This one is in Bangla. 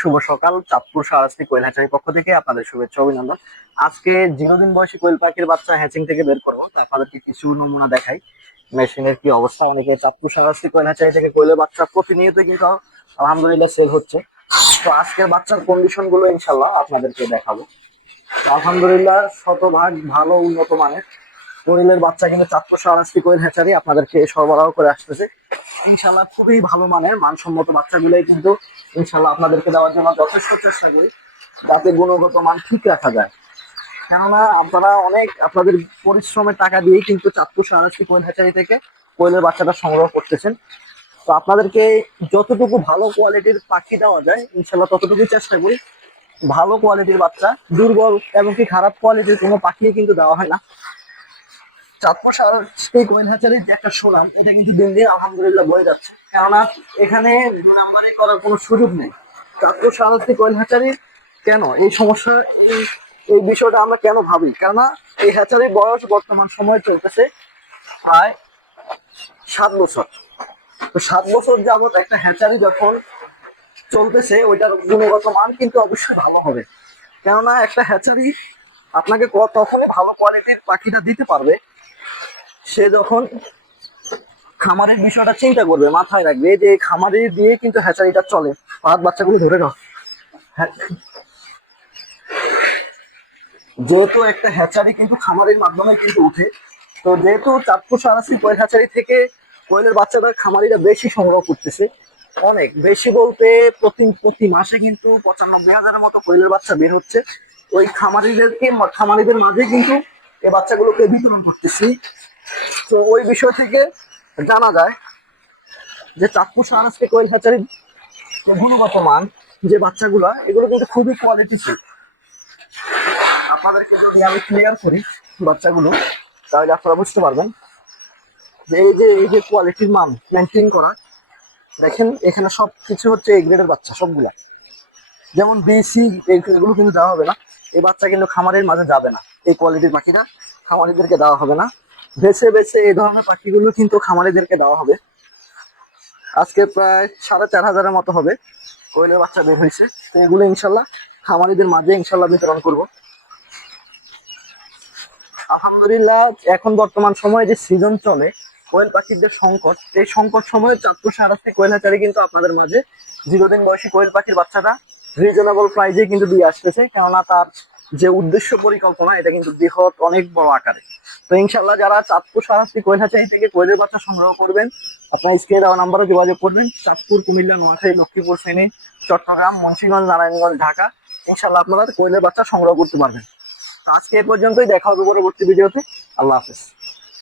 শুভ সকাল চাঁদপুর সারাস্তি কোয়েল হ্যাচারির পক্ষ থেকে আপনাদের শুভেচ্ছা অভিনন্দন। আজকে জিরো দিন বয়সী কোয়েল পাখির বাচ্চা হ্যাচিং থেকে বের করব, তো আপনাদেরকে কিছু নমুনা দেখাই। মেশিনের কি অবস্থা? অনেকে চাঁদপুর সারাস্তি কোয়েল হ্যাচারি থেকে কোয়েলের বাচ্চা প্রতিনিয়ত কিন্তু আলহামদুলিল্লাহ সেল হচ্ছে। তো আজকের বাচ্চার কন্ডিশনগুলো ইনশাল্লাহ আপনাদেরকে দেখাবো। আলহামদুলিল্লাহ শতভাগ ভালো, উন্নত মানের। কোয়েলের বাচ্চা কিন্তু চাঁদপুর সারাস্তি কোয়েল হ্যাচারি আপনাদেরকে সরবরাহ করে আসতেছে। ইনশাল্লাহ খুবই ভালো মানের, মানসম্মত বাচ্চাগুলোই কিন্তু ইনশাল্লাহ আপনাদেরকে দেওয়ার জন্য যথেষ্ট চেষ্টা করি। যাতে গুণগত মান ঠিক রাখা যায়। কেননা আপনারা অনেক আপনাদের পরিশ্রমের টাকা দিয়ে কিন্তু চাঁদপুর সারাস্তি কোয়েল হ্যাচারি থেকে কোয়েলের বাচ্চাটা সংগ্রহ করতেছেন। তো আপনাদেরকে যতটুকু ভালো কোয়ালিটির পাখি দেওয়া যায় ইনশাল্লাহ ততটুকু চেষ্টা করি। ভালো কোয়ালিটির বাচ্চা, দুর্বল এমনকি খারাপ কোয়ালিটির কোনো পাখি কিন্তু দেওয়া হয় না। চাঁদপুর সারাস্তি কোয়েল হ্যাচারির যে একটা সুনাম, এটা কিন্তু দিন দিন আলহামদুলিল্লাহ বয়ে যাচ্ছে। কেননা এখানে নাম্বারে করার কোনো সুযোগ নেই। চাঁদপুর সারাস্তি কোয়েল হ্যাচারি কেন? এই সমস্যা, এই এই বিষয়টা আমরা কেন ভাবি? কেননা এই হ্যাচারির বয়স বর্তমান সময়ে চলতেছে প্রায় সাত বছর। তো সাত বছর যাবত একটা হ্যাচারি যখন চলতেছে, ওইটার গুণগত মান কিন্তু অবশ্যই ভালো হবে। কেননা একটা হ্যাচারি আপনাকে তখনই ভালো কোয়ালিটির পাখিটা দিতে পারবে সে যখন খামারের বিষয়টা চিন্তা করবে, মাথায় রাখবে যে খামারে দিয়ে কিন্তু হ্যাচারিটা চলে, পাঁচ বাচ্চাগুলো ধরে নাও। হ্যাঁ। যেহেতু একটা হ্যাচারি কিন্তু খামারের মাধ্যমে কিন্তু উঠে তো যেহেতু চাঁদপুর সারাসি কোয়েল হ্যাচারি থেকে কোয়েলের বাচ্চাটা খামারিরা বেশি সংগ্রহ করতেছে, অনেক। বেশি বলতে প্রতি প্রতি মাসে কিন্তু পঁচানব্বই হাজারের মতো কোয়েলের বাচ্চা বের হচ্ছে। ওই খামারিদেরকে, খামারিদের মাঝে কিন্তু এই বাচ্চাগুলোকে বিতরণ করতেছি। তো ওই বিষয় থেকে জানা যায় যে চাঁদপুর সারাসি কোয়েল হ্যাচারির গুণগত মান, যে বাচ্চাগুলা, এগুলো কিন্তু খুবই কোয়ালিটিফুল আপনাদেরকে যদি আমি ক্লিয়ার করি বাচ্চাগুলো, তাহলে আপনারা বুঝতে পারবেন যে এই যে এই যে কোয়ালিটির মান মেনটেন করা, দেখেন এখানে সব কিছু হচ্ছে এই গ্রেডের বাচ্চা, সবগুলা। যেমন বেসি এগুলো কিন্তু দেওয়া হবে না। এই বাচ্চা কিন্তু খামারের মাঝে যাবে না। এই কোয়ালিটির পাখিটা খামারিদেরকে দেওয়া হবে না। বেছে বেছে এই ধরনের পাখিগুলো কিন্তু খামারিদেরকে দেওয়া হবে। আজকে প্রায় সাড়ে চার হাজারের মতো হবে কোয়েলের বাচ্চা বের হয়েছে। তো এগুলো ইনশাল্লাহ খামারিদের মাঝে ইনশাল্লাহ বিতরণ করব। আলহামদুলিল্লাহ, এখন বর্তমান সময়ে যে সিজন চলে, কোয়েল পাখিদের সংকট, এই সংকট সময়ে চাঁদপুর সারাস্তি কোয়েল কিন্তু আপনাদের মাঝে জিরো দিন বয়সী কোয়েল পাখির বাচ্চাটা রিজনেবল প্রাইজে কিন্তু দিয়ে আসতেছে। কেননা তার যে উদ্দেশ্য পরিকল্পনা, এটা কিন্তু বৃহৎ, অনেক বড় আকারে। তো ইনশাল্লাহ যারা চাঁদপুর সারাস্তি কোয়েল হাচারি থেকে কোয়েলের বাচ্চা সংগ্রহ করবেন, আপনার স্ক্রিনে দেওয়া নাম্বারে যোগাযোগ করবেন। চাঁদপুর, কুমিল্লা, নোয়াখালী, লক্ষ্মীপুর ফেনী চট্টগ্রাম, মুন্সিগঞ্জ, নারায়ণগঞ্জ, ঢাকা। ইনশাল্লাহ আপনারা কোয়েলের বাচ্চা সংগ্রহ করতে পারবেন। আজকে এ পর্যন্তই, দেখা হবে পরবর্তী ভিডিওতে। আল্লাহ হাফেজ।